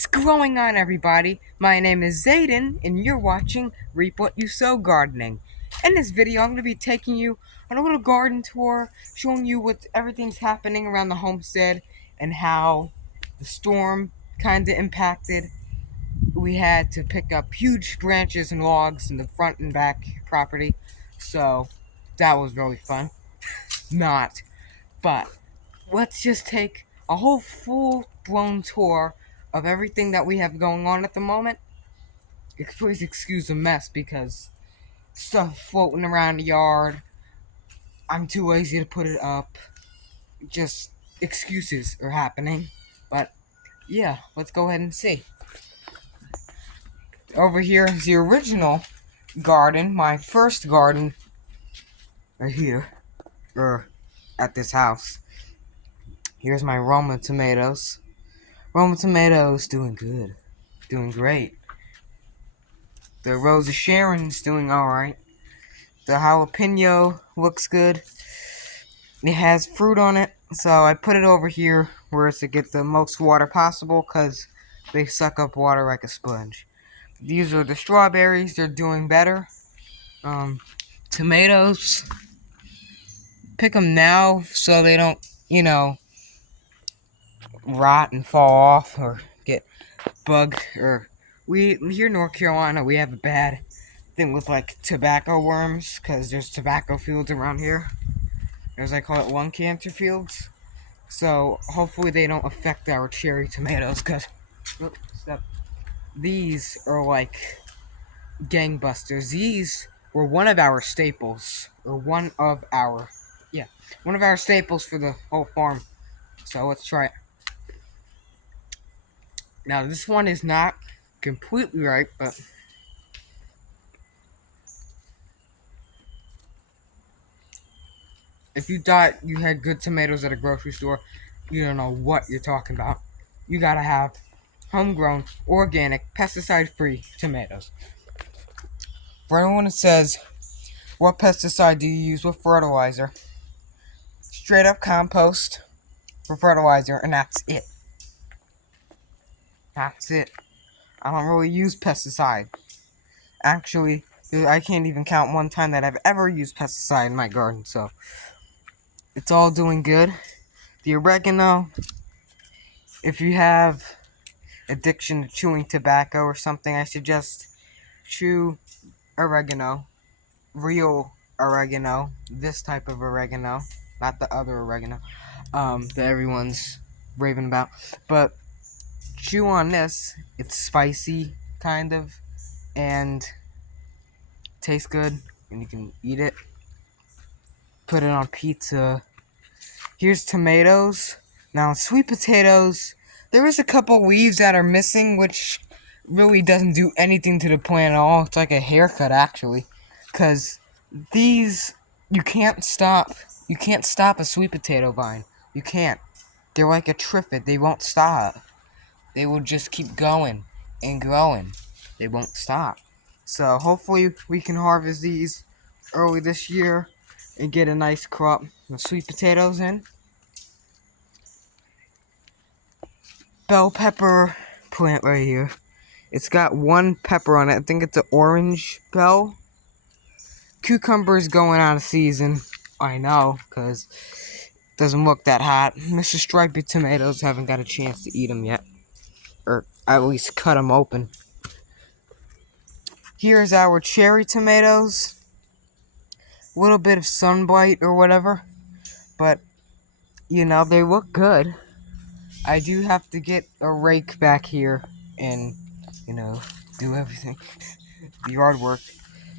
What's going on, everybody? My name is Zayden, and you're watching Reap What You Sow Gardening. In this video, I'm going to be taking you on a little garden tour, showing you what everything's happening around the homestead and how the storm kind of impacted. We had to pick up huge branches and logs in the front and back property, so that was really fun. Not, but let's just take a whole full-blown tour of everything that we have going on at the moment. Please excuse the mess because stuff floating around the yard. I'm too lazy to put it up. Just excuses are happening. But yeah, let's go ahead and see. Over here is the original garden, my first garden right here, or at this house. Here's my Roma tomatoes. Roma tomatoes doing good, doing great. The Rosa Sharon's doing alright. The jalapeno looks good. It has fruit on it, so I put it over here where it's to get the most water possible because they suck up water like a sponge. These are the strawberries. They're doing better. Tomatoes. Pick them now so they don't, rot and fall off or get bugged. Or here in North Carolina, we have a bad thing with like tobacco worms because there's tobacco fields around here. As I call it, lung cancer fields. So hopefully they don't affect our cherry tomatoes because these are like gangbusters. These were one of our staples, or one of our staples for the whole farm. So let's try it. Now this one is not completely ripe, but if you thought you had good tomatoes at a grocery store, you don't know what you're talking about. You gotta have homegrown, organic, pesticide-free tomatoes. For anyone that says, what pesticide do you use with fertilizer? Straight up compost for fertilizer, and that's it. That's it. I don't really use pesticide. Actually, I can't even count one time that I've ever used pesticide in my garden, so it's all doing good. The oregano, if you have addiction to chewing tobacco or something, I suggest chew oregano, real oregano, this type of oregano, not the other oregano that everyone's raving about, but chew on this. It's spicy, kind of, and tastes good, and you can eat it. Put it on pizza. Here's tomatoes. Now, sweet potatoes, there is a couple leaves that are missing, which really doesn't do anything to the plant at all. It's like a haircut, actually, because these, you can't stop a sweet potato vine. You can't. They're like a triffid. They won't stop. They will just keep going and growing. They won't stop. So hopefully we can harvest these early this year and get a nice crop of sweet potatoes in. Bell pepper plant right here. It's got one pepper on it. I think it's an orange bell. Cucumber's going out of season. I know, because it doesn't look that hot. Mr. Stripey tomatoes haven't got a chance to eat them yet. Or at least cut them open. Here's our cherry tomatoes. A little bit of sunblight or whatever. But, they look good. I do have to get a rake back here and, do everything. The yard work.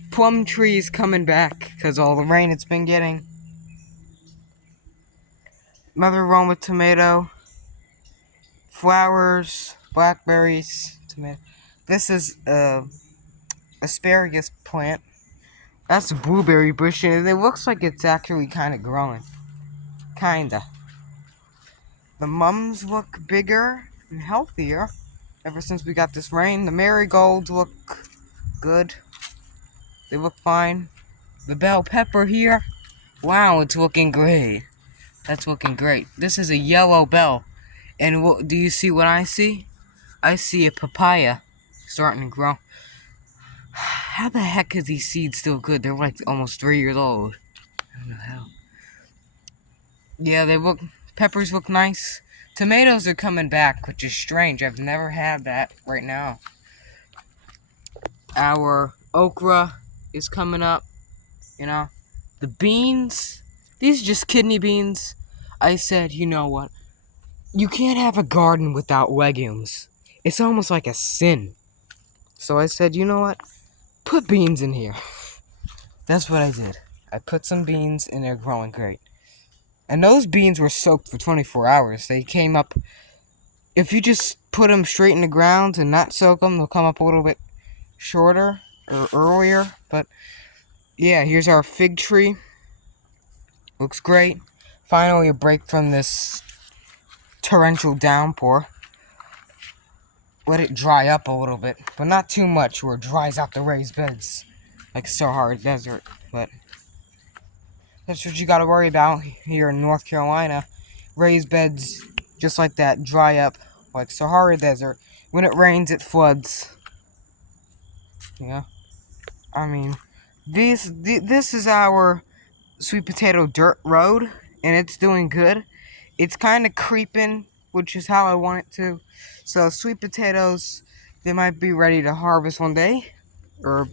Plum trees coming back because all the rain it's been getting. Another Roma tomato. Flowers, blackberries, tomato. This is a asparagus plant. That's a blueberry bush, and it looks like it's actually kind of growing. Kinda. The mums look bigger and healthier ever since we got this rain. The marigolds look good. They look fine. The bell pepper here, wow, it's looking great. That's looking great. This is a yellow bell. And do you see what I see? I see a papaya starting to grow. How the heck is these seeds still good? They're like almost 3 years old. I don't know how. Yeah, peppers look nice. Tomatoes are coming back, which is strange. I've never had that right now. Our okra is coming up, you know. The beans, these are just kidney beans. I said, you know what? You can't have a garden without legumes. It's almost like a sin. So I said, you know what? Put beans in here. That's what I did. I put some beans and they're growing great. And those beans were soaked for 24 hours. They came up, if you just put them straight in the ground and not soak them, they'll come up a little bit shorter or earlier. But yeah, here's our fig tree. Looks great. Finally a break from this torrential downpour. Let it dry up a little bit, but not too much where it dries out the raised beds like Sahara Desert. But that's what you gotta worry about here in North Carolina. Raised beds just like that dry up like Sahara Desert. When it rains, it floods. Yeah, I mean, this is our sweet potato dirt road, and it's doing good. It's kind of creeping, which is how I want it to. So sweet potatoes, they might be ready to harvest one day, or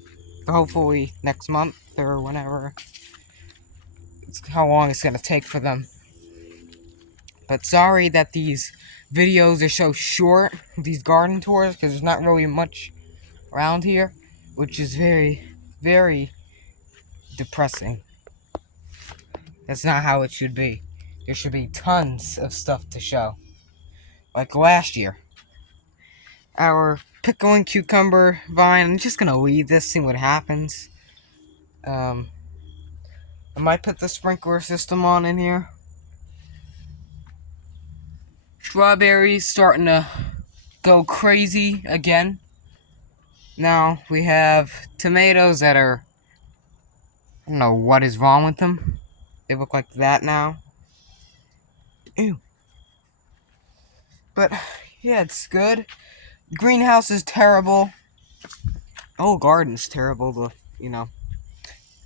hopefully next month or whenever. It's how long it's gonna take for them. But sorry that these videos are so short, these garden tours, because there's not really much around here, which is very, very depressing. That's not how it should be. There should be tons of stuff to show. Like last year. Our pickle and cucumber vine, I'm just gonna leave this, see what happens. I might put the sprinkler system on in here. Strawberries starting to go crazy again. Now we have tomatoes that are, I don't know what is wrong with them. They look like that now. Ew. But yeah, it's good. Greenhouse is terrible. The whole garden's terrible, but you know.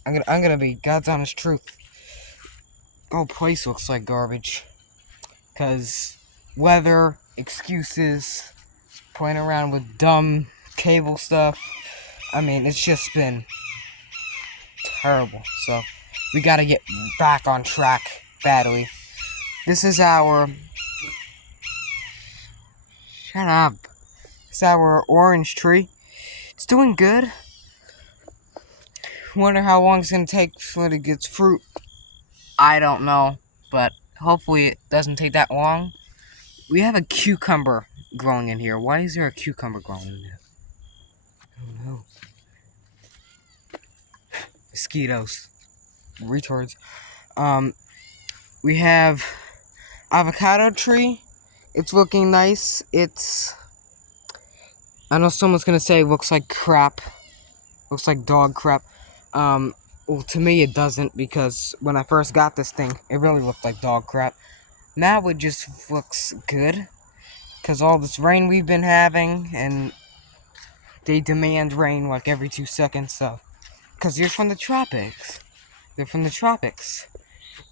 I'm gonna be God's honest truth. The whole place looks like garbage. 'Cause weather, excuses, playing around with dumb cable stuff. I mean, it's just been terrible. So we gotta get back on track badly. This is our... Shut up. It's our orange tree. It's doing good. Wonder how long it's gonna take for it to get fruit. I don't know, but hopefully it doesn't take that long. We have a cucumber growing in here. Why is there a cucumber growing in there? I don't know. Mosquitoes. Retards. We have avocado tree. It's looking nice. I know someone's gonna say it looks like crap. Looks like dog crap. Well, to me it doesn't, because when I first got this thing, it really looked like dog crap. Now it just looks good, because all this rain we've been having, and they demand rain like every 2 seconds, so. Because they're from the tropics. They're from the tropics.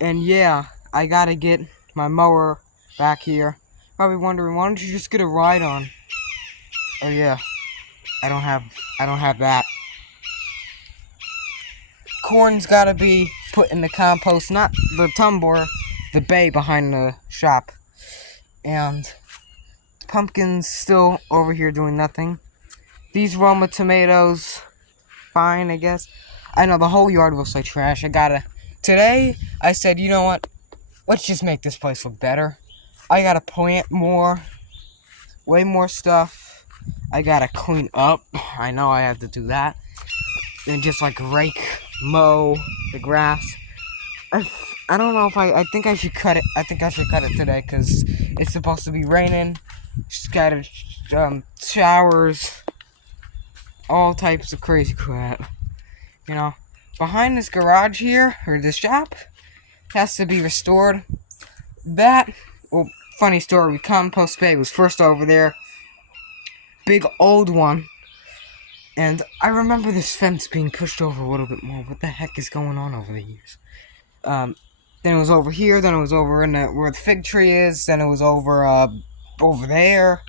And yeah, I gotta get my mower back here. Probably wondering, why don't you just get a ride on? Oh yeah, I don't have that. Corn's gotta be put in the compost, not the tumbler, the bay behind the shop. And pumpkin's still over here doing nothing. These Roma tomatoes, fine, I guess. I know the whole yard looks like trash. Today, I said, you know what? Let's just make this place look better. I gotta plant more, way more stuff. I gotta clean up. I know I have to do that. And just like rake, mow the grass. I don't know if I think I should cut it. I think I should cut it today, because it's supposed to be raining. Scattered showers. All types of crazy crap. You know, behind this garage here, or this shop, has to be restored. Funny story, compost bay was first over there. big old one. And I remember this fence being pushed over a little bit more. What the heck is going on over the years? Then it was over here. Then it was over in where the fig tree is. Then it was over there.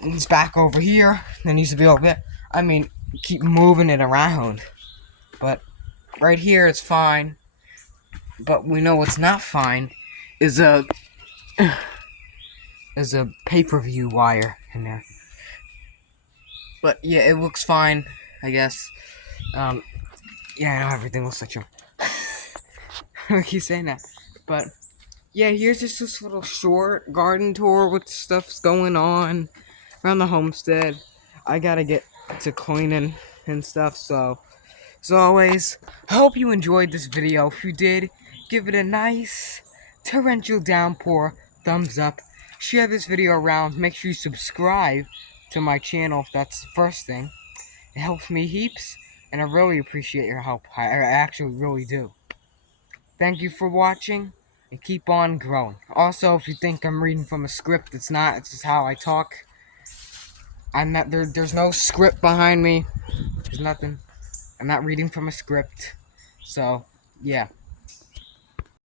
And it's back over here. Then it used to be over there. I mean, keep moving it around. But right here it's fine. But we know what's not fine is a pay-per-view wire in there. But yeah, it looks fine, I guess. Yeah, I know everything looks like you. I keep saying that. But yeah, here's just this little short garden tour with stuff's going on around the homestead. I gotta get to cleaning and stuff, so as always, I hope you enjoyed this video. If you did, give it a nice torrential downpour thumbs up. Share this video around. Make sure you subscribe to my channel if that's the first thing. It helps me heaps, and I really appreciate your help. I actually really do. Thank you for watching, and keep on growing. Also, if you think I'm reading from a script, it's not. It's just how I talk. I'm not there. There's no script behind me. There's nothing. I'm not reading from a script. So, yeah.